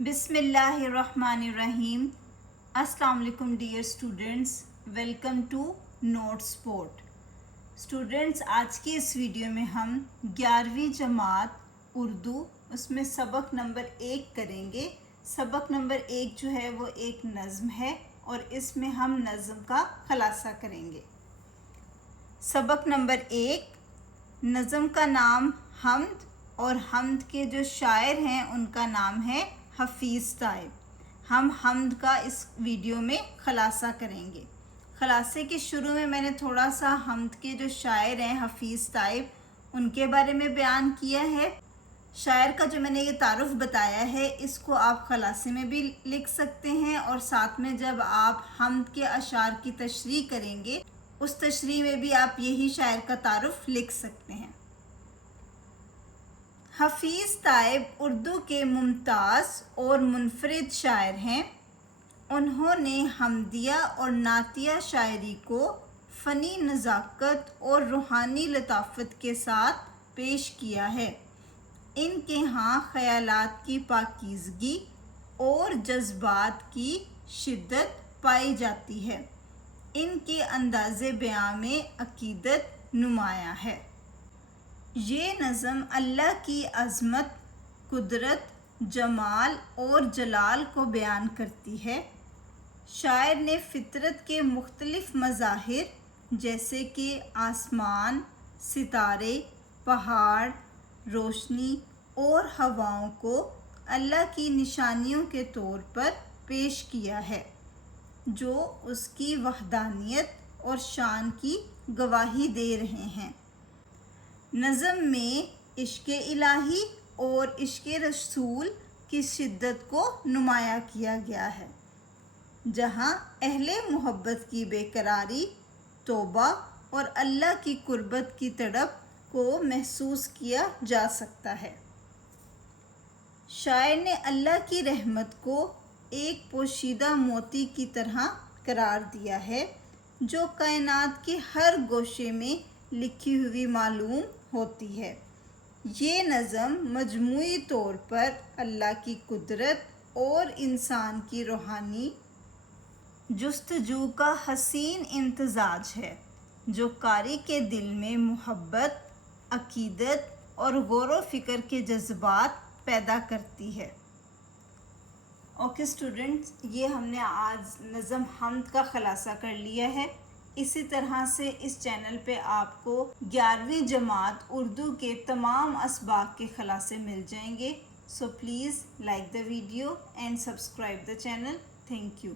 بسم اللہ الرحمن الرحیم۔ السلام علیکم dear students, welcome to note support. Students, آج کی اس ویڈیو میں ہم 11ویں جماعت اردو اس میں سبق نمبر 1 کریں گے۔ سبق نمبر 1 جو ہے وہ ایک نظم ہے اور اس میں ہم نظم کا خلاصہ کریں گے۔ سبق نمبر 1، نظم کا نام حمد اور حمد کے جو شاعر ہیں ان کا نام ہے حفیظ طائب۔ ہم حمد کا اس ویڈیو میں خلاصہ کریں گے۔ خلاصے کے شروع میں میں نے تھوڑا سا حمد کے جو شاعر ہیں حفیظ طائب ان کے بارے میں بیان کیا ہے۔ شاعر کا جو میں نے یہ تعارف بتایا ہے اس کو آپ خلاصے میں بھی لکھ سکتے ہیں اور ساتھ میں جب آپ حمد کے اشعار کی تشریح کریں گے اس تشریح میں بھی آپ یہی شاعر کا تعارف لکھ سکتے ہیں۔ حفیظ طائب اردو کے ممتاز اور منفرد شاعر ہیں۔ انہوں نے حمدیہ اور نعتیہ شاعری کو فنی نزاکت اور روحانی لطافت کے ساتھ پیش کیا ہے۔ ان کے ہاں خیالات کی پاکیزگی اور جذبات کی شدت پائی جاتی ہے۔ ان کے انداز بیاں میں عقیدت نمایاں ہے۔ یہ نظم اللہ کی عظمت، قدرت، جمال اور جلال کو بیان کرتی ہے۔ شاعر نے فطرت کے مختلف مظاہر جیسے کہ آسمان، ستارے، پہاڑ، روشنی اور ہواؤں کو اللہ کی نشانیوں کے طور پر پیش کیا ہے جو اس کی وحدانیت اور شان کی گواہی دے رہے ہیں۔ نظم میں عشق الہی اور عشق رسول کی شدت کو نمایاں کیا گیا ہے، جہاں اہل محبت کی بے قراری، توبہ اور اللہ کی قربت کی تڑپ کو محسوس کیا جا سکتا ہے۔ شاعر نے اللہ کی رحمت کو ایک پوشیدہ موتی کی طرح قرار دیا ہے جو کائنات کے ہر گوشے میں لکھی ہوئی معلوم ہوتی ہے۔ یہ نظم مجموعی طور پر اللہ کی قدرت اور انسان کی روحانی جستجو کا حسین امتزاج ہے جو قاری کے دل میں محبت، عقیدت اور غور و فکر کے جذبات پیدا کرتی ہے۔ اوکے اسٹوڈنٹس، یہ ہم نے آج نظم حمد کا خلاصہ کر لیا ہے۔ اسی طرح سے اس چینل پہ آپ کو 11ویں جماعت اردو کے تمام اسباق کے خلاصے مل جائیں گے۔ So please like the video and subscribe the channel. Thank you.